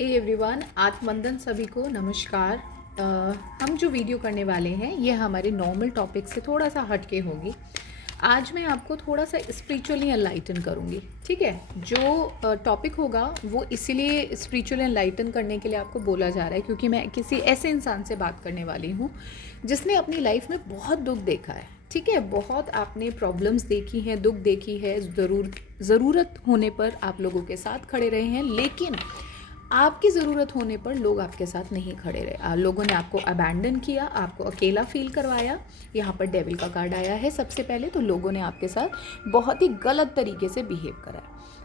Hey everyone, आत्मवंदन सभी को नमस्कार। हम जो वीडियो करने वाले हैं ये हमारे नॉर्मल टॉपिक से थोड़ा सा हटके होगी। आज मैं आपको थोड़ा सा स्पिरिचुअली एनलाइटन करूँगी। ठीक है, जो टॉपिक होगा वो इसीलिए स्पिरिचुअल एनलाइटन करने के लिए आपको बोला जा रहा है क्योंकि मैं किसी ऐसे इंसान से बात करने वाली हूँ जिसने अपनी लाइफ में बहुत दुख देखा है। ठीक है, बहुत आपने प्रॉब्लम्स देखी हैं, दुख देखी है, ज़रूरत होने पर आप लोगों के साथ खड़े रहे हैं, लेकिन आपकी ज़रूरत होने पर लोग आपके साथ नहीं खड़े रहे। लोगों ने आपको अबैंडन किया, आपको अकेला फील करवाया। यहाँ पर डेविल का कार्ड आया है। सबसे पहले तो लोगों ने आपके साथ बहुत ही गलत तरीके से बिहेव करा।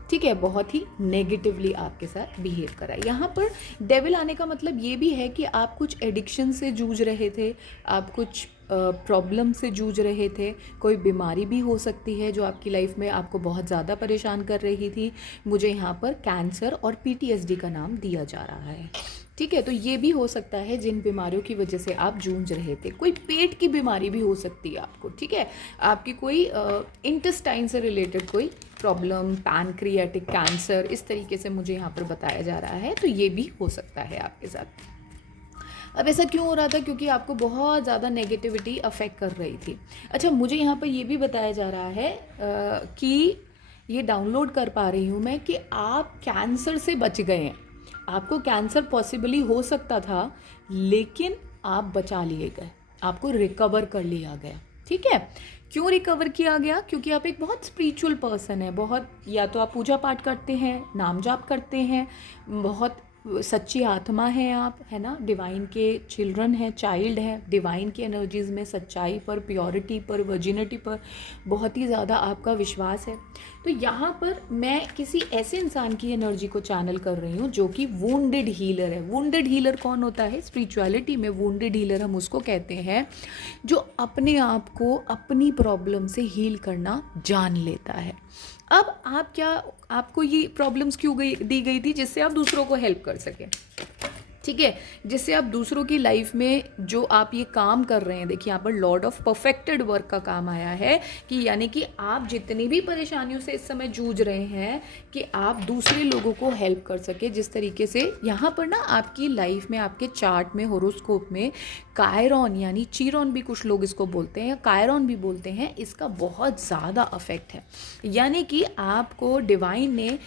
ठीक है, बहुत ही नेगेटिवली आपके साथ बिहेव करा। यहाँ पर डेविल आने का मतलब ये भी है कि आप कुछ एडिक्शन से जूझ रहे थे, आप कुछ प्रॉब्लम से जूझ रहे थे। कोई बीमारी भी हो सकती है जो आपकी लाइफ में आपको बहुत ज़्यादा परेशान कर रही थी। मुझे यहाँ पर कैंसर और पीटीएसडी का नाम दिया जा रहा है। ठीक है, तो ये भी हो सकता है जिन बीमारियों की वजह से आप जूझ रहे थे। कोई पेट की बीमारी भी हो सकती है आपको। ठीक है, आपकी कोई इंटेस्टाइन से रिलेटेड कोई प्रॉब्लम, पैनक्रियाटिक कैंसर, इस तरीके से मुझे यहाँ पर बताया जा रहा है। तो ये भी हो सकता है आपके साथ। अब ऐसा क्यों हो रहा था? क्योंकि आपको बहुत ज़्यादा नेगेटिविटी अफेक्ट कर रही थी। अच्छा, मुझे यहाँ पर ये भी बताया जा रहा है कि ये डाउनलोड कर पा रही हूँ मैं कि आप कैंसर से बच गए हैं। आपको कैंसर पॉसिबली हो सकता था, लेकिन आप बचा लिए गए, आपको रिकवर कर लिया गया। ठीक है, क्यों रिकवर किया गया? क्योंकि आप एक बहुत स्पिरिचुअल पर्सन है। बहुत, या तो आप पूजा पाठ करते हैं, नाम जाप करते हैं, बहुत सच्ची आत्मा है आप, है ना, डिवाइन के चिल्ड्रन हैं, चाइल्ड हैं। डिवाइन की एनर्जीज़ में सच्चाई पर, प्योरिटी पर, वर्जिनिटी पर बहुत ही ज़्यादा आपका विश्वास है। तो यहाँ पर मैं किसी ऐसे इंसान की एनर्जी को चैनल कर रही हूँ जो कि वुंडेड हीलर है। वुंडेड हीलर कौन होता है? स्पिरिचुअलिटी में वुंडेड हीलर हम उसको कहते हैं जो अपने आप को अपनी प्रॉब्लम से हील करना जान लेता है। अब आपको ये प्रॉब्लम्स क्यों दी गई थी? जिससे आप दूसरों को हेल्प कर सकें। ठीक है, जिससे आप दूसरों की लाइफ में जो आप ये काम कर रहे हैं, देखिए यहाँ पर लॉर्ड ऑफ परफेक्टेड वर्क का काम आया है कि यानी कि आप जितनी भी परेशानियों से इस समय जूझ रहे हैं कि आप दूसरे लोगों को हेल्प कर सके। जिस तरीके से यहाँ पर ना आपकी लाइफ में, आपके चार्ट में, होरोस्कोप में कायरॉन यानी चीरॉन भी कुछ लोग इसको बोलते हैं या कायरॉन भी बोलते हैं, इसका बहुत ज़्यादा अफेक्ट है। यानी कि आपको डिवाइन ने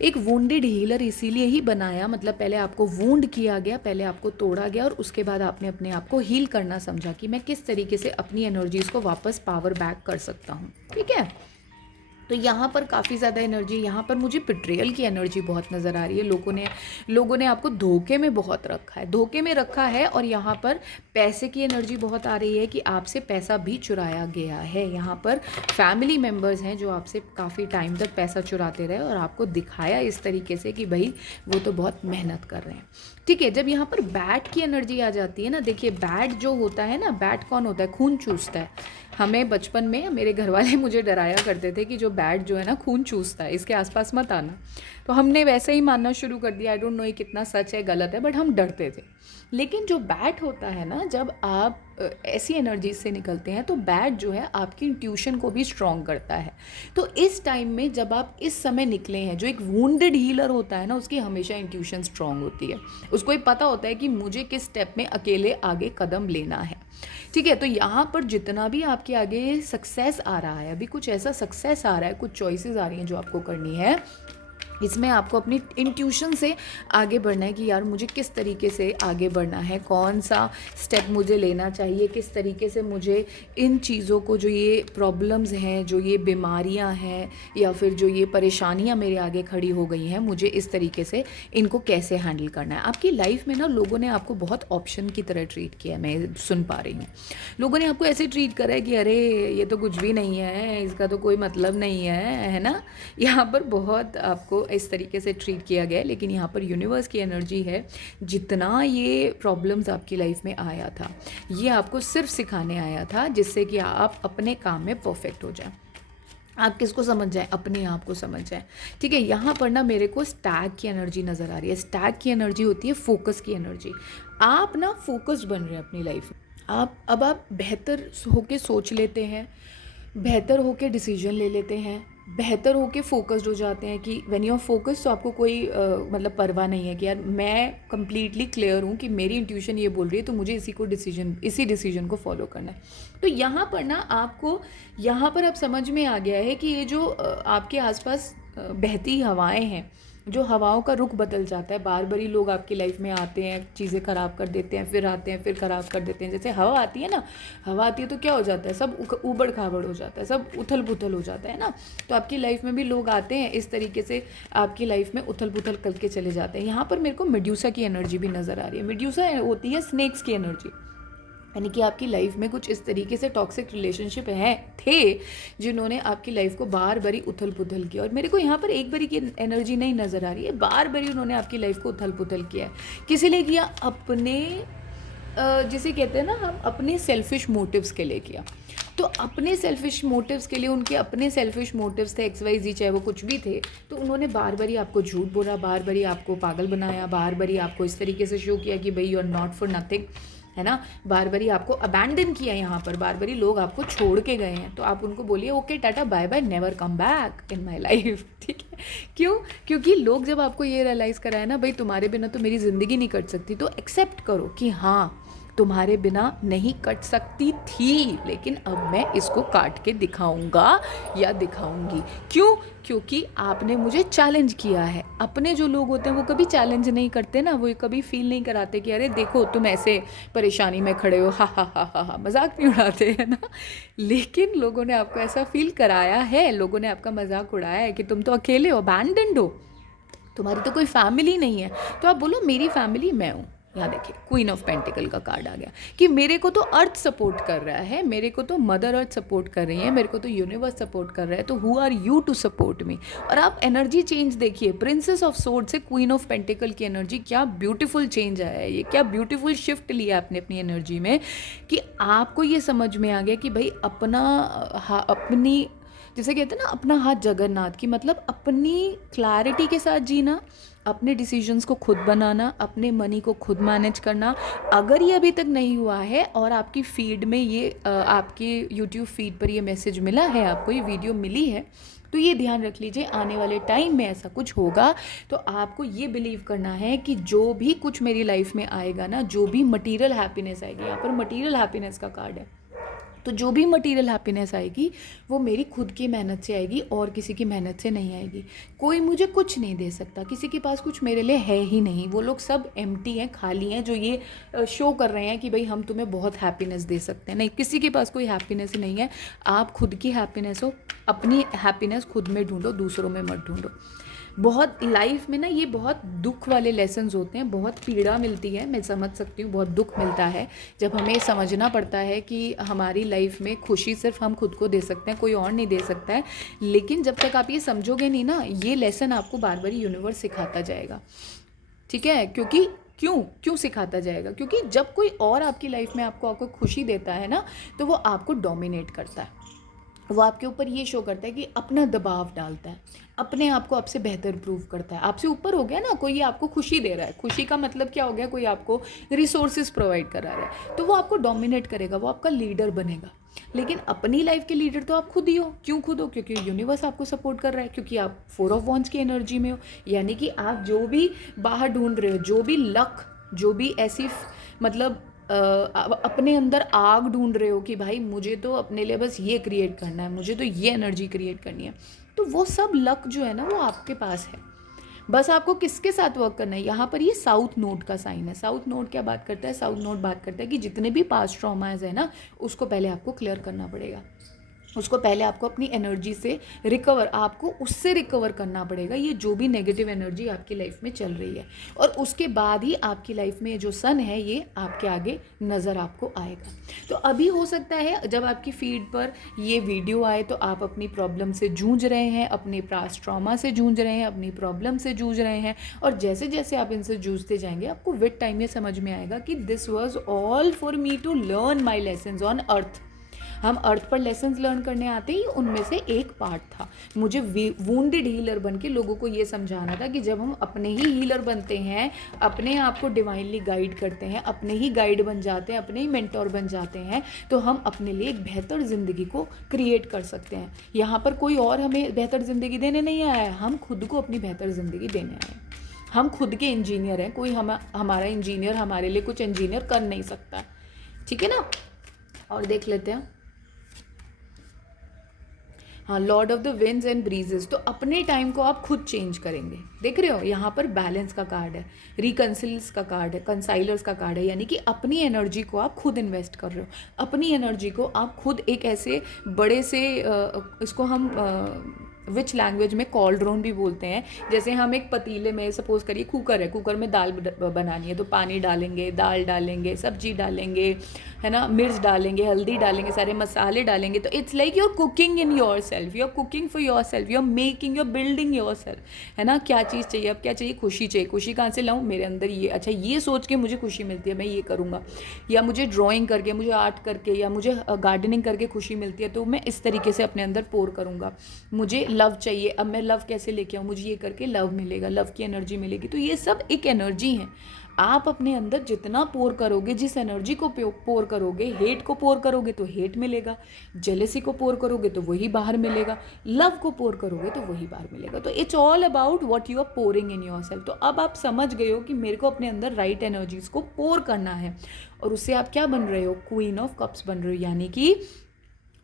एक वुंडेड हीलर इसीलिए ही बनाया, मतलब पहले आपको वुंड किया गया, पहले आपको तोड़ा गया और उसके बाद आपने अपने आप को हील करना समझा कि मैं किस तरीके से अपनी एनर्जीज़ को वापस पावर बैक कर सकता हूँ। ठीक है, तो यहाँ पर काफ़ी ज़्यादा एनर्जी, यहाँ पर मुझे बिट्रेयल की एनर्जी बहुत नज़र आ रही है। लोगों ने आपको धोखे में बहुत रखा है, धोखे में रखा है। और यहाँ पर पैसे की एनर्जी बहुत आ रही है कि आपसे पैसा भी चुराया गया है। यहाँ पर फैमिली मेम्बर्स हैं जो आपसे काफ़ी टाइम तक पैसा चुराते रहे और आपको दिखाया इस तरीके से कि भाई वो तो बहुत मेहनत कर रहे हैं। ठीक है, जब यहाँ पर बैट की एनर्जी आ जाती है ना, देखिए बैट जो होता है ना, बैट कौन होता है? खून चूसता है। हमें बचपन में मेरे घर वाले मुझे डराया करते थे कि जो बैट जो है ना खून चूसता है, इसके आसपास मत आना। तो हमने वैसे ही मानना शुरू कर दिया। आई डोंट नो ये कितना सच है गलत है, बट हम डरते थे। लेकिन जो बैट होता है ना, जब आप ऐसी एनर्जी से निकलते हैं तो बैट जो है आपकी इंट्यूशन को भी स्ट्रॉन्ग करता है। तो इस टाइम में जब आप इस समय निकले हैं, जो एक वुंडेड हीलर होता है ना, उसकी हमेशा इंट्यूशन स्ट्रॉन्ग होती है। उसको ये पता होता है कि मुझे किस स्टेप में अकेले आगे कदम लेना है। ठीक है, तो यहाँ पर जितना भी आपके आगे सक्सेस आ रहा है, अभी कुछ ऐसा सक्सेस आ रहा है, कुछ चॉइसेस आ रही हैं जो आपको करनी है, इसमें आपको अपनी इंट्यूशन से आगे बढ़ना है कि यार मुझे किस तरीके से आगे बढ़ना है, कौन सा स्टेप मुझे लेना चाहिए, किस तरीके से मुझे इन चीज़ों को, जो ये प्रॉब्लम्स हैं, जो ये बीमारियां हैं या फिर जो ये परेशानियां मेरे आगे खड़ी हो गई हैं, मुझे इस तरीके से इनको कैसे हैंडल करना है। आपकी लाइफ में ना लोगों ने आपको बहुत ऑप्शन की तरह ट्रीट किया है, मैं सुन पा रही हूँ। लोगों ने आपको ऐसे ट्रीट करा है कि अरे ये तो कुछ भी नहीं है, इसका तो कोई मतलब नहीं है ना। यहाँ पर बहुत आपको इस तरीके से ट्रीट किया गया है। लेकिन यहाँ पर यूनिवर्स की एनर्जी है, जितना ये प्रॉब्लम्स आपकी लाइफ में आया था, ये आपको सिर्फ सिखाने आया था जिससे कि आप अपने काम में परफेक्ट हो जाए। आप किसको समझ जाए? अपने आप को समझ जाए। ठीक है, यहाँ पर ना मेरे को स्टैग की एनर्जी नज़र आ रही है। स्टैग की एनर्जी होती है फोकस की एनर्जी। आप ना फोकस्ड बन रहे हैं अपनी लाइफ में। आप बेहतर होके सोच लेते हैं, बेहतर होके डिसीजन ले लेते हैं, बेहतर होके फोकस्ड हो जाते हैं कि व्हेन यू आर फोकस्ड तो आपको कोई मतलब परवाह नहीं है कि यार मैं कंप्लीटली क्लियर हूँ कि मेरी इंट्यूशन ये बोल रही है तो मुझे इसी डिसीजन को फॉलो करना है। तो यहाँ पर ना आपको यहाँ पर अब समझ में आ गया है कि ये जो आपके आसपास बहती हवाएं हैं, जो हवाओं का रुख बदल जाता है, बार बार ही लोग आपकी लाइफ में आते हैं, चीज़ें ख़राब कर देते हैं, फिर आते हैं, फिर ख़राब कर देते हैं। जैसे हवा आती है ना, हवा आती है तो क्या हो जाता है, सब ऊबड़ खाबड़ हो जाता है, सब उथल पुथल हो जाता है ना। तो आपकी लाइफ में भी लोग आते हैं इस तरीके से, आपकी लाइफ में उथल पुथल करके चले जाते हैं। यहाँ पर मेरे को मेड्यूसा की एनर्जी भी नज़र आ रही है। मेड्यूसा होती है स्नेक्स की एनर्जी, यानी कि आपकी लाइफ में कुछ इस तरीके से टॉक्सिक रिलेशनशिप हैं थे जिन्होंने आपकी लाइफ को बार बारी उथल पुथल किया। और मेरे को यहाँ पर एक बारी की एनर्जी नहीं नज़र आ रही है, बार बारी उन्होंने आपकी लाइफ को उथल पुथल किया है। किसी लिए किया? अपने जिसे कहते हैं ना हम, अपने सेल्फिश मोटिव्स के लिए किया। तो अपने सेल्फिश मोटिव्स के लिए, उनके अपने सेल्फिश मोटिव्स थे XYZ, चाहे वो कुछ भी थे, तो उन्होंने बार बारी आपको झूठ बोला, बार बारी आपको पागल बनाया, बार बारी आपको इस तरीके से शो किया कि भाई you are not for nothing, है ना। बार बारी आपको अबैंडन किया, यहाँ पर बार बारी लोग आपको छोड़ के गए हैं। तो आप उनको बोलिए okay tata bye bye, never come back in my life, ठीक है। क्यों? क्योंकि लोग जब आपको ये रियलाइज़ कराए ना, भाई तुम्हारे बिना तो मेरी ज़िंदगी नहीं कट सकती, तो एक्सेप्ट करो कि हाँ तुम्हारे बिना नहीं कट सकती थी, लेकिन अब मैं इसको काट के दिखाऊंगा या दिखाऊंगी। क्यों? क्योंकि आपने मुझे चैलेंज किया है। अपने जो लोग होते हैं वो कभी चैलेंज नहीं करते ना, वो कभी फील नहीं कराते कि अरे देखो तुम ऐसे परेशानी में खड़े हो, हा हा हा हा हा, मजाक नहीं उड़ाते हैं ना। लेकिन लोगों ने आपको ऐसा फील कराया है, लोगों ने आपका मजाक उड़ाया है कि तुम तो अकेले हो, अबैंडन्ड हो, तुम्हारी तो कोई फैमिली नहीं है। तो आप बोलो मेरी फैमिली मैं हूँ। यहाँ देखिए क्वीन ऑफ पेंटिकल का कार्ड आ गया कि मेरे को तो अर्थ सपोर्ट कर रहा है, मेरे को तो मदर अर्थ सपोर्ट कर रही है, मेरे को तो यूनिवर्स सपोर्ट कर रहा है, तो who are you to support me. और आप एनर्जी चेंज देखिए, प्रिंसेस ऑफ सोर्ड से क्वीन ऑफ पेंटिकल की एनर्जी, क्या ब्यूटीफुल चेंज आया है, ये क्या ब्यूटीफुल शिफ्ट लिया आपने अपनी एनर्जी में कि आपको ये समझ में आ गया कि भाई अपनी, जैसे कहते हैं ना अपना हाथ जगन्नाथ की, मतलब अपनी क्लैरिटी के साथ जीना, अपने डिसीजंस को खुद बनाना, अपने मनी को खुद मैनेज करना। अगर ये अभी तक नहीं हुआ है और आपकी फीड में ये आपके यूट्यूब फीड पर ये मैसेज मिला है, आपको ये वीडियो मिली है, तो ये ध्यान रख लीजिए आने वाले टाइम में ऐसा कुछ होगा तो आपको ये बिलीव करना है कि जो भी कुछ मेरी लाइफ में आएगा ना, जो भी मटीरियल हैप्पीनेस आएगी, यहाँ पर मटीरियल हैप्पीनेस का कार्ड है, तो जो भी मटेरियल हैप्पीनेस आएगी वो मेरी खुद की मेहनत से आएगी और किसी की मेहनत से नहीं आएगी। कोई मुझे कुछ नहीं दे सकता, किसी के पास कुछ मेरे लिए है ही नहीं। वो लोग सब एम्प्टी हैं, खाली हैं, जो ये शो कर रहे हैं कि भाई हम तुम्हें बहुत हैप्पीनेस दे सकते हैं। नहीं, किसी के पास कोई हैप्पीनेस ही नहीं है। आप खुद की हैप्पीनेस हो, अपनी हैप्पीनेस खुद में ढूंढो, दूसरों में मत ढूंढो। बहुत लाइफ में ना ये बहुत दुख वाले लेसन्स होते हैं, बहुत पीड़ा मिलती है, मैं समझ सकती हूँ, बहुत दुख मिलता है जब हमें समझना पड़ता है कि हमारी लाइफ में खुशी सिर्फ हम खुद को दे सकते हैं, कोई और नहीं दे सकता है। लेकिन जब तक आप ये समझोगे नहीं ना, ये लेसन आपको बार बार यूनिवर्स सिखाता जाएगा, ठीक है। क्योंकि क्यों सिखाता जाएगा? क्योंकि जब कोई और आपकी लाइफ में आपको खुशी देता है ना, तो वो आपको डोमिनेट करता है, वो आपके ऊपर ये शो करता है कि अपना दबाव डालता है, अपने आप को आपसे बेहतर प्रूव करता है। आपसे ऊपर हो गया ना, कोई आपको खुशी दे रहा है, खुशी का मतलब क्या हो गया, कोई आपको रिसोर्सेज प्रोवाइड करा रहा है, तो वो आपको डोमिनेट करेगा, वो आपका लीडर बनेगा। लेकिन अपनी लाइफ के लीडर तो आप खुद ही हो। क्यों खुद हो? क्योंकि यूनिवर्स आपको सपोर्ट कर रहा है, क्योंकि आप 4 ऑफ वॉन्ड्स की एनर्जी में हो। यानी कि आप जो भी बाहर ढूंढ रहे हो, जो भी लक, जो भी ऐसी मतलब अपने अंदर आग ढूंढ रहे हो कि भाई मुझे तो अपने लिए बस ये क्रिएट करना है, मुझे तो ये एनर्जी क्रिएट करनी है, तो वो सब लक जो है ना वो आपके पास है। बस आपको किसके साथ वर्क करना है। यहाँ पर ये साउथ नोड का साइन है। साउथ नोड क्या बात करता है? साउथ नोड बात करता है कि जितने भी पास्ट ट्रॉमाज है ना, उसको पहले आपको क्लियर करना पड़ेगा, उसको पहले आपको अपनी एनर्जी से रिकवर, आपको उससे रिकवर करना पड़ेगा, ये जो भी नेगेटिव एनर्जी आपकी लाइफ में चल रही है। और उसके बाद ही आपकी लाइफ में जो सन है ये आपके आगे नज़र आपको आएगा। तो अभी हो सकता है जब आपकी फीड पर ये वीडियो आए तो आप अपनी प्रॉब्लम से जूझ रहे हैं, अपने पास्ट ट्रॉमा से जूझ रहे हैं, अपनी प्रॉब्लम से जूझ रहे हैं, और जैसे जैसे आप इनसे जूझते जाएंगे आपको विद टाइम ये समझ में आएगा कि this was all for me to learn my lessons on earth. हम अर्थ पर लेसन्स लर्न करने आते ही उनमें से एक पार्ट था। मुझे वूंडेड हीलर बन के लोगों को ये समझाना था कि जब हम अपने ही हीलर बनते हैं, अपने आप को डिवाइनली गाइड करते हैं, अपने ही गाइड बन जाते हैं, अपने ही मेंटोर बन जाते हैं, तो हम अपने लिए एक बेहतर ज़िंदगी को क्रिएट कर सकते हैं। यहाँ पर कोई और हमें बेहतर ज़िंदगी देने नहीं आया है, हम खुद को अपनी बेहतर ज़िंदगी देने आए हैं। हम खुद के इंजीनियर हैं, कोई हमारा इंजीनियर हमारे लिए कुछ इंजीनियर कर नहीं सकता। ठीक है ना। और देख लेते हैं, हाँ, Lord of the winds and breezes. तो अपने टाइम को आप खुद चेंज करेंगे। देख रहे हो, यहाँ पर बैलेंस का कार्ड है, रिकंसिल्स का कार्ड है, कंसाइलर्स का कार्ड है, यानी कि अपनी एनर्जी को आप खुद इन्वेस्ट कर रहे हो। अपनी एनर्जी को आप खुद एक ऐसे बड़े से इसको हम विच लैंग्वेज में कॉल्ड्रोन भी बोलते हैं। जैसे हम एक पतीले में, सपोज करिए कुकर है, कुकर में दाल बनानी है, तो पानी डालेंगे, दाल डालेंगे, सब्जी डालेंगे, है ना, मिर्च डालेंगे, हल्दी डालेंगे, सारे मसाले डालेंगे। तो it's like you are cooking in yourself, you are cooking for yourself, you are making, you are building yourself, है ना। क्या चीज़ चाहिए, अब क्या चाहिए, खुशी चाहिए। खुशी कहाँ से लाऊं, मेरे अंदर ये, अच्छा ये सोच के मुझे खुशी मिलती है, मैं ये करूँगा। या मुझे ड्राइंग करके, मुझे आर्ट करके, या मुझे गार्डनिंग करके खुशी मिलती है, तो मैं इस तरीके से अपने अंदर पोर करूँगा। मुझे लव चाहिए, अब मैं लव कैसे लेके आऊँ, मुझे ये करके लव मिलेगा, लव की एनर्जी मिलेगी। तो ये सब एक एनर्जी है। आप अपने अंदर जितना पोर करोगे, जिस एनर्जी को पोर करोगे, हेट को पोर करोगे तो हेट मिलेगा, जेलेसी को पोर करोगे तो वही बाहर मिलेगा, लव को पोर करोगे तो वही बाहर मिलेगा। तो it's all about what you are pouring in yourself. तो अब आप समझ गए हो कि मेरे को अपने अंदर राइट एनर्जीज को पोर करना है, और उससे आप क्या बन रहे हो, क्वीन ऑफ कप्स बन रहे हो, यानी कि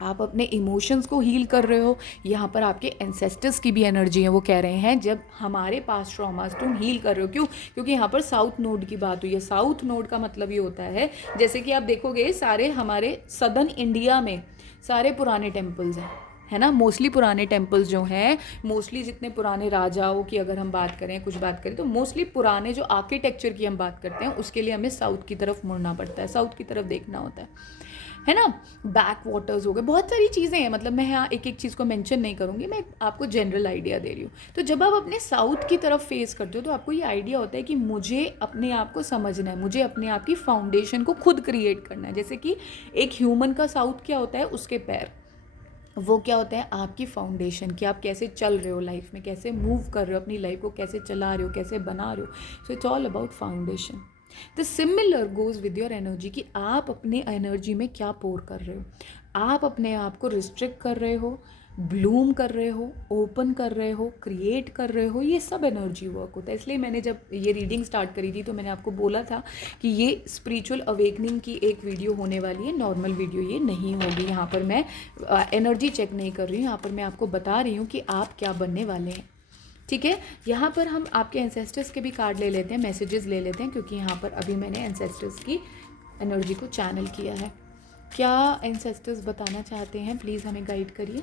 आप अपने इमोशंस को हील कर रहे हो। यहाँ पर आपके एंसेस्टर्स की भी एनर्जी है, वो कह रहे हैं जब हमारे पास ट्रॉमास तुम हील कर रहे हो। क्यों? क्योंकि यहाँ पर साउथ नोड की बात हुई है। साउथ नोड का मतलब ये होता है, जैसे कि आप देखोगे सारे हमारे सदर्न इंडिया में सारे पुराने टेम्पल्स हैं, है ना। मोस्टली पुराने टेम्पल्स जो हैं, मोस्टली जितने पुराने राजाओं की अगर हम बात करें, कुछ बात करें, तो मोस्टली पुराने जो आर्किटेक्चर की हम बात करते हैं, उसके लिए हमें साउथ की तरफ मुड़ना पड़ता है, साउथ की तरफ देखना होता है ना। बैक वाटर्स हो गए, बहुत सारी चीज़ें हैं, मतलब मैं यहाँ एक एक चीज़ को मेंशन नहीं करूँगी, मैं आपको जनरल आइडिया दे रही हूँ। तो जब आप अपने साउथ की तरफ फेस करते हो, तो आपको ये आइडिया होता है कि मुझे अपने आप को समझना है, मुझे अपने आप की फाउंडेशन को खुद क्रिएट करना है। जैसे कि एक ह्यूमन का साउथ क्या होता है, उसके पैर, वो क्या होता है, आपकी फाउंडेशन, कि आप कैसे चल रहे हो लाइफ में, कैसे मूव कर रहे हो, अपनी लाइफ को कैसे चला रहे हो, कैसे बना रहे हो। So it's all about foundation. The similar goes with your energy, कि आप अपने एनर्जी में क्या पोर कर रहे हो। आप अपने आप को रिस्ट्रिक्ट कर रहे हो, ब्लूम कर रहे हो, ओपन कर रहे हो, क्रिएट कर रहे हो, ये सब एनर्जी वर्क होता है। इसलिए मैंने जब ये रीडिंग स्टार्ट करी थी, तो मैंने आपको बोला था कि ये स्पिरिचुअल अवेकनिंग की एक वीडियो होने वाली है, नॉर्मल वीडियो ये नहीं होगी। यहाँ पर मैं एनर्जी चेक नहीं कर रही हूँ, यहाँ पर मैं आपको बता रही हूँ कि आप क्या बनने वाले हैं। ठीक है, यहाँ पर हम आपके एंसेस्टर्स के भी कार्ड ले लेते हैं, मैसेजेस ले लेते हैं, क्योंकि यहाँ पर अभी मैंने एंसेस्टर्स की एनर्जी को चैनल किया है। क्या एंसेस्टर्स बताना चाहते हैं, प्लीज़ हमें गाइड करिए।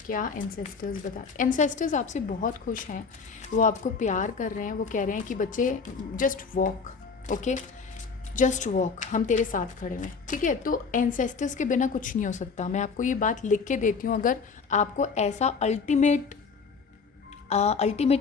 क्या एंसेस्टर्स एंसेस्टर्स आपसे बहुत खुश हैं, वो आपको प्यार कर रहे हैं, वो कह रहे हैं कि बच्चे just walk, okay, just walk, हम तेरे साथ खड़े हैं। ठीक है, तो एंसेस्टर्स के बिना कुछ नहीं हो सकता। मैं आपको ये बात लिख के देती हूँ, अगर आपको ऐसा अल्टीमेट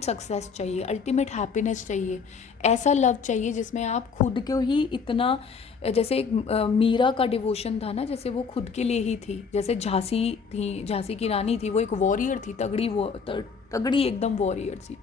सक्सेस चाहिए, अल्टीमेट हैप्पीनेस चाहिए, ऐसा लव चाहिए जिसमें आप खुद को ही इतना, जैसे एक मीरा का डिवोशन था ना, जैसे वो खुद के लिए ही थी, जैसे झांसी थी, झांसी की रानी थी, वो एक वॉरियर थी, तगड़ी एकदम वॉरियर थी,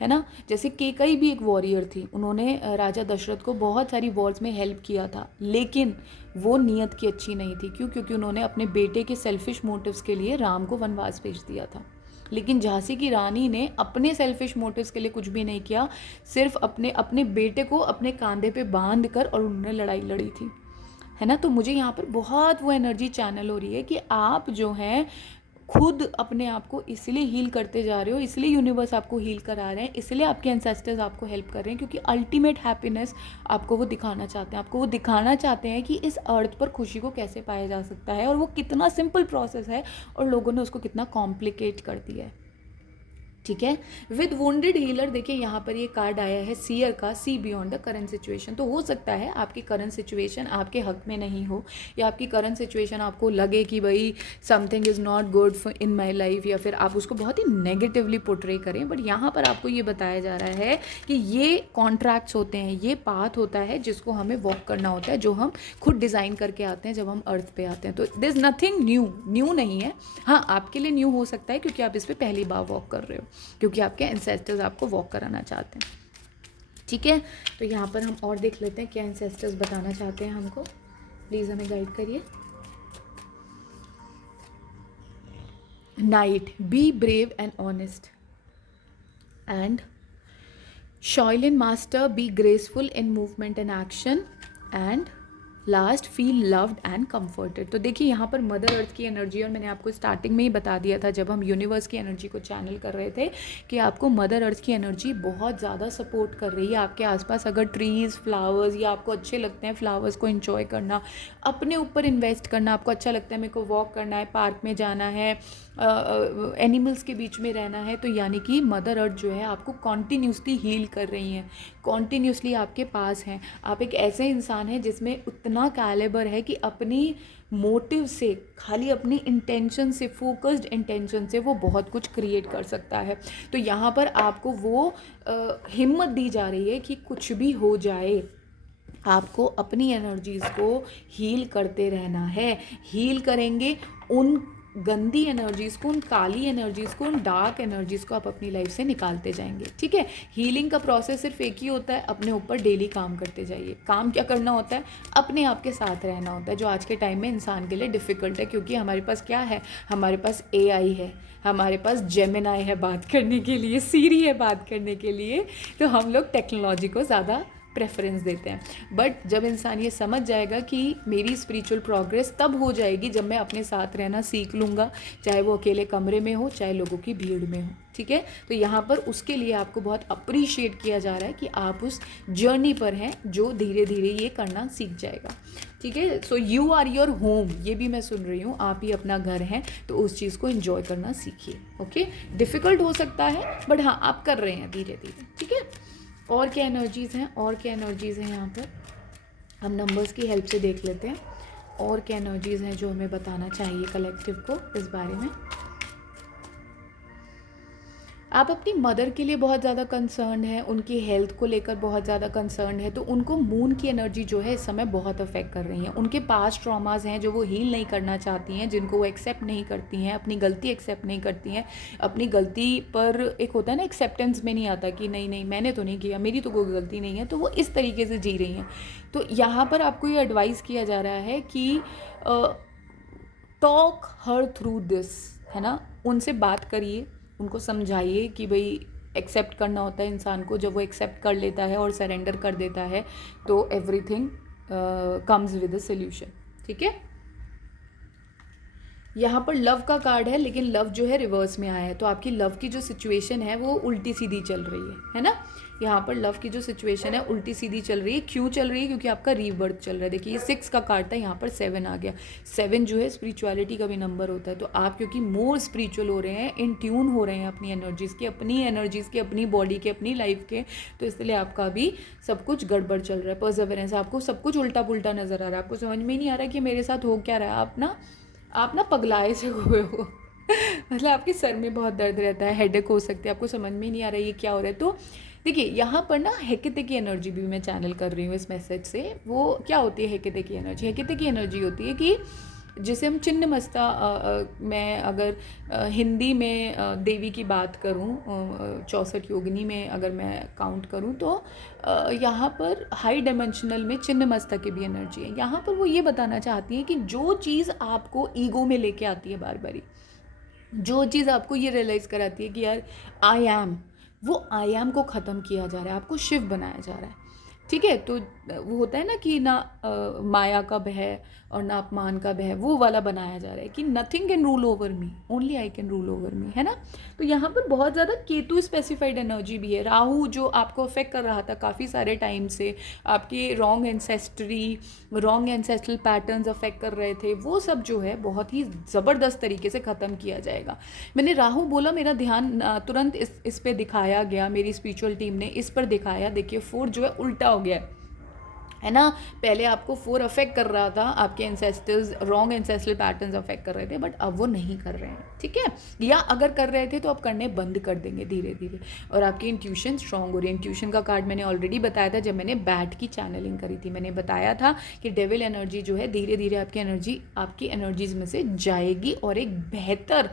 है ना। जैसे केकई भी एक वॉरियर थी, उन्होंने राजा दशरथ को बहुत सारी वॉर्स में हेल्प किया था, लेकिन वो नीयत की अच्छी नहीं थी। क्यों? क्योंकि उन्होंने अपने बेटे के सेल्फिश मोटिव्स के लिए राम को वनवास भेज दिया था। लेकिन झांसी की रानी ने अपने सेल्फिश मोटिव्स के लिए कुछ भी नहीं किया, सिर्फ अपने बेटे को अपने कांधे पे बांध कर, और उन्होंने लड़ाई लड़ी थी, है ना। तो मुझे यहाँ पर बहुत वो एनर्जी चैनल हो रही है कि आप जो हैं खुद अपने आप को इसलिए हील करते जा रहे हो, इसलिए यूनिवर्स आपको हील करा रहे हैं, इसलिए आपके एंसेस्टर्स आपको हेल्प कर रहे हैं, क्योंकि अल्टीमेट हैप्पीनेस आपको वो दिखाना चाहते हैं। आपको वो दिखाना चाहते हैं कि इस अर्थ पर खुशी को कैसे पाया जा सकता है, और वो कितना सिंपल प्रोसेस है, और लोगों ने उसको कितना कॉम्प्लिकेट कर दिया है। ठीक है। विद वुंडेड हीलर, देखिए यहाँ पर ये कार्ड आया है सीयर का, see beyond the current situation. तो हो सकता है आपकी करंट सिचुएशन आपके हक में नहीं हो, या आपकी करंट सिचुएशन आपको लगे कि भाई something is not good in my life, या फिर आप उसको बहुत ही नेगेटिवली पोर्ट्रे करें। बट यहाँ पर आपको ये बताया जा रहा है कि ये कॉन्ट्रैक्ट्स होते हैं, ये पाथ होता है जिसको हमें वॉक करना होता है, जो हम खुद डिज़ाइन करके आते हैं जब हम अर्थ पे आते हैं। तो दिस नथिंग न्यू नहीं है। हाँ, आपके लिए न्यू हो सकता है क्योंकि आप इस पर पहली बार वॉक कर रहे हो, क्योंकि आपके एंसेस्टर्स आपको वॉक कराना चाहते हैं। ठीक है, तो यहाँ पर हम और देख लेते हैं क्या एंसेस्टर्स बताना चाहते हैं हमको। प्लीज़ हमें गाइड करिए। Knight, be brave and honest. And Shaolin master, be graceful in movement and action. And last, feel loved and comforted. तो देखिए यहाँ पर मदर अर्थ की एनर्जी, और मैंने आपको स्टार्टिंग में ही बता दिया था जब हम यूनिवर्स की एनर्जी को चैनल कर रहे थे कि आपको मदर अर्थ की एनर्जी बहुत ज़्यादा सपोर्ट कर रही है। आपके आसपास अगर ट्रीज़, फ्लावर्स, या आपको अच्छे लगते हैं फ्लावर्स को एंजॉय करना, अपने ऊपर इन्वेस्ट करना, आपको अच्छा लगता है मेरे को वॉक करना है, पार्क में जाना है, एनिमल्स के बीच में रहना है, तो यानी कि मदर अर्थ जो है आपको कॉन्टीन्यूसली हील कर रही हैं, कॉन्टीन्यूसली आपके पास हैं। आप एक ऐसे इंसान हैं जिसमें उतना कैलिबर है कि अपनी मोटिव से, खाली अपनी इंटेंशन से, फोकस्ड इंटेंशन से वो बहुत कुछ क्रिएट कर सकता है। तो यहाँ पर आपको वो हिम्मत दी जा रही है कि कुछ भी हो जाए, आपको अपनी एनर्जीज़ को हील करते रहना है। हील करेंगे उन गंदी एनर्जीज़ को, उन काली एनर्जीज़ को, उन डार्क एनर्जीज़ को आप अपनी लाइफ से निकालते जाएंगे। ठीक है, हीलिंग का प्रोसेस सिर्फ एक ही होता है, अपने ऊपर डेली काम करते जाइए। काम क्या करना होता है? अपने आप के साथ रहना होता है, जो आज के टाइम में इंसान के लिए डिफ़िकल्ट है, क्योंकि हमारे पास क्या है? हमारे पास AI है, हमारे पास जेमिनाई है बात करने के लिए, सीरी है बात करने के लिए, तो हम लोग टेक्नोलॉजी को ज़्यादा प्रेफरेंस देते हैं। बट जब इंसान ये समझ जाएगा कि मेरी स्पिरिचुअल प्रोग्रेस तब हो जाएगी जब मैं अपने साथ रहना सीख लूँगा, चाहे वो अकेले कमरे में हो, चाहे लोगों की भीड़ में हो। ठीक है, तो यहाँ पर उसके लिए आपको बहुत अप्रिशिएट किया जा रहा है कि आप उस जर्नी पर हैं जो धीरे धीरे ये करना सीख जाएगा। ठीक है, so you are your home, ये भी मैं सुन रही हूँ, आप ही अपना घर हैं, तो उस चीज़ को एंजॉय करना सीखिए। ओके, डिफ़िकल्ट हो सकता है बट हाँ, आप कर रहे हैं धीरे धीरे। ठीक है, और क्या एनर्जीज़ हैं, और क्या एनर्जीज़ हैं यहाँ पर हम नंबर्स की हेल्प से देख लेते हैं। और क्या एनर्जीज़ हैं जो हमें बताना चाहिए कलेक्टिव को इस बारे में। आप अपनी मदर के लिए बहुत ज़्यादा कंसर्न है, उनकी हेल्थ को लेकर बहुत ज़्यादा कंसर्न है, तो उनको मून की एनर्जी जो है इस समय बहुत अफेक्ट कर रही है। उनके पास्ट ट्रॉमास हैं जो वो हील नहीं करना चाहती हैं, जिनको वो एक्सेप्ट नहीं करती हैं, अपनी गलती एक्सेप्ट नहीं करती हैं। अपनी गलती पर एक होता है ना, एक्सेप्टेंस में नहीं आता कि नहीं नहीं मैंने तो नहीं किया, मेरी तो कोई गलती नहीं है, तो वो इस तरीके से जी रही हैं। तो यहाँ पर आपको ये एडवाइस किया जा रहा है कि टॉक हर थ्रू दिस, है ना, उनसे बात करिए, उनको समझाइए कि भाई एक्सेप्ट करना होता है इंसान को। जब वो एक्सेप्ट कर लेता है और सरेंडर कर देता है तो everything comes with a solution. ठीक है, यहाँ पर लव का कार्ड है, लेकिन लव जो है रिवर्स में आया है, तो आपकी लव की जो सिचुएशन है वो उल्टी सीधी चल रही है ना। यहाँ पर लव की जो सिचुएशन है उल्टी सीधी चल रही है। क्यों चल रही है? क्योंकि आपका रीबर्थ चल रहा है। देखिए, ये 6 का कार्ड था, यहाँ पर 7 आ गया। 7 जो है स्पिरिचुअलिटी का भी नंबर होता है। तो आप क्योंकि मोर स्पिरिचुअल हो रहे हैं, इन ट्यून हो रहे हैं अपनी एनर्जीज़ के, अपनी बॉडी के, अपनी लाइफ के, तो इसलिए आपका भी सब कुछ गड़बड़ चल रहा है। परसेवरेंस, आपको सब कुछ उल्टा पुल्टा नज़र आ रहा है, आपको समझ में ही नहीं आ रहा है कि मेरे साथ हो क्या रहा है। आप ना पगलाए से हुए हो मतलब आपके सर में बहुत दर्द रहता है, हेडेक हो सकती है, आपको समझ में नहीं आ रहा है ये क्या हो रहा है। तो देखिए, यहाँ पर ना हेकेते की एनर्जी भी मैं चैनल कर रही हूँ इस मैसेज से। वो क्या होती है हेकेते की एनर्जी? हेकेते की एनर्जी होती है कि जिसे हम छिन्नमस्ता, मैं अगर हिंदी में देवी की बात करूं, 64 योगिनी में अगर मैं काउंट करूं, तो यहाँ पर हाई डायमेंशनल में छिन्नमस्ता की भी एनर्जी है। यहाँ पर वो ये बताना चाहती है कि जो चीज़ आपको ईगो में लेके आती है बार बारी, जो चीज़ आपको ये रियलाइज़ कराती है कि यार आई एम, वो आई एम को ख़त्म किया जा रहा है, आपको शिव बनाया जा रहा है। ठीक है, तो वो होता है ना कि ना माया का भय और ना अपमान का भय, वो वाला बनाया जा रहा है कि nothing can rule over me, only I can rule over me, है ना। तो यहाँ पर बहुत ज़्यादा केतु स्पेसिफाइड एनर्जी भी है। राहु जो आपको अफेक्ट कर रहा था काफ़ी सारे टाइम से, आपके रॉन्ग एंसेस्ट्रल पैटर्न्स अफेक्ट कर रहे थे, वो सब जो है बहुत ही ज़बरदस्त तरीके से ख़त्म किया जाएगा। मैंने राहु बोला, मेरा ध्यान तुरंत इस पे दिखाया गया, मेरी स्पिरिचुअल टीम ने इस पर दिखाया। देखिए 4 जो है उल्टा हो गया है ना। पहले आपको 4 अफेक्ट कर रहा था, आपके ancestors wrong ancestral patterns affect कर रहे थे, बट अब वो नहीं कर रहे हैं, ठीक है। या अगर कर रहे थे तो अब करने बंद कर देंगे धीरे धीरे, और आपकी इंट्यूशन स्ट्रांग हो रही है। इंट्यूशन का कार्ड मैंने ऑलरेडी बताया था जब मैंने बैट की चैनलिंग करी थी। मैंने बताया था कि डेविल एनर्जी जो है धीरे धीरे आपकी एनर्जीज में से जाएगी और एक बेहतर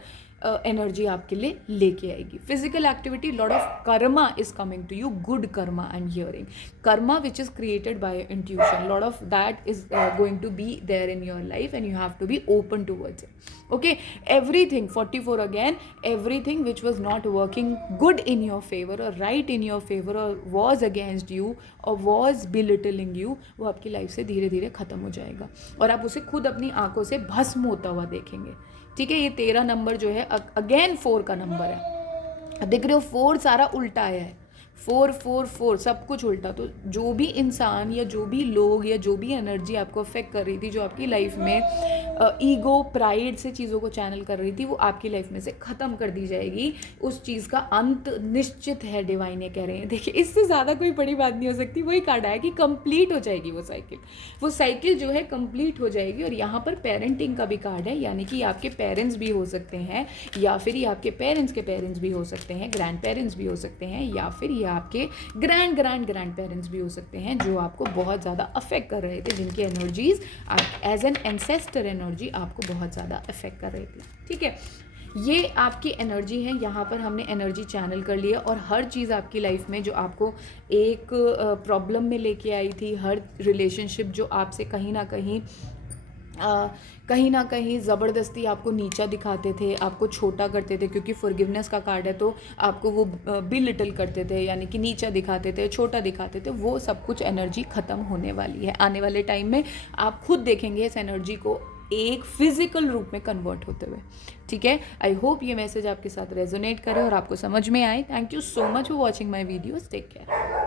एनर्जी आपके लिए लेके आएगी। Physical activity, lot of karma is coming to you, good karma I am hearing, karma which is created by intuition, lot of that is going to be there in your life and you have to be open towards it. Okay, everything 44 again, everything which was not working good in your favour और right in your favour और was against you और was belittling you, वो आपकी life से धीरे धीरे खत्म हो जाएगा और आप उसे खुद अपनी आंखों से भस्म होता हुआ देखेंगे, ठीक है। ये 13 नंबर जो है अगेन 4 का नंबर है, देख रहे हो 4 सारा उल्टा आया है, 4 4 4 सब कुछ उल्टा। तो जो भी इंसान या जो भी लोग या जो भी एनर्जी आपको अफेक्ट कर रही थी, जो आपकी लाइफ में ईगो प्राइड से चीज़ों को चैनल कर रही थी, वो आपकी लाइफ में से ख़त्म कर दी जाएगी। उस चीज़ का अंत निश्चित है, डिवाइन ये कह रहे हैं। देखिए इससे ज़्यादा कोई बड़ी बात नहीं हो सकती। वही कार्ड आया कि कंप्लीट हो जाएगी वो साइकिल जो है कंप्लीट हो जाएगी। और यहाँ पर पेरेंटिंग का भी कार्ड है, यानी कि आपके पेरेंट्स भी हो सकते हैं या फिर ये आपके पेरेंट्स के पेरेंट्स भी हो सकते हैं, ग्रैंड पेरेंट्स भी हो सकते हैं, या फिर ये आपके ग्रैंड पेरेंट्स भी हो सकते हैं जो आपको बहुत ज़्यादा अफेक्ट कर रहे थे, जिनकी energies as an ancestor energy आपको बहुत ज़्यादा अफेक्ट कर रही थी, ठीक है। ये आपकी एनर्जी है, यहाँ पर हमने एनर्जी चैनल कर लिया और हर चीज़ आपकी लाइफ में जो आपको एक प्रॉब्लम में लेके आई थी, हर रिलेशनशिप जो आपसे कहीं ना कहीं ज़बरदस्ती आपको नीचा दिखाते थे, आपको छोटा करते थे, क्योंकि फॉरगिवनेस का कार्ड है तो आपको वो बिलिटल करते थे, यानी कि नीचा दिखाते थे, छोटा दिखाते थे, वो सब कुछ एनर्जी ख़त्म होने वाली है। आने वाले टाइम में आप खुद देखेंगे इस एनर्जी को एक फिजिकल रूप में कन्वर्ट होते हुए, ठीक है। आई होप ये मैसेज आपके साथ रेजोनेट करे और आपको समझ में आए। Thank you so much for watching my videos, take care.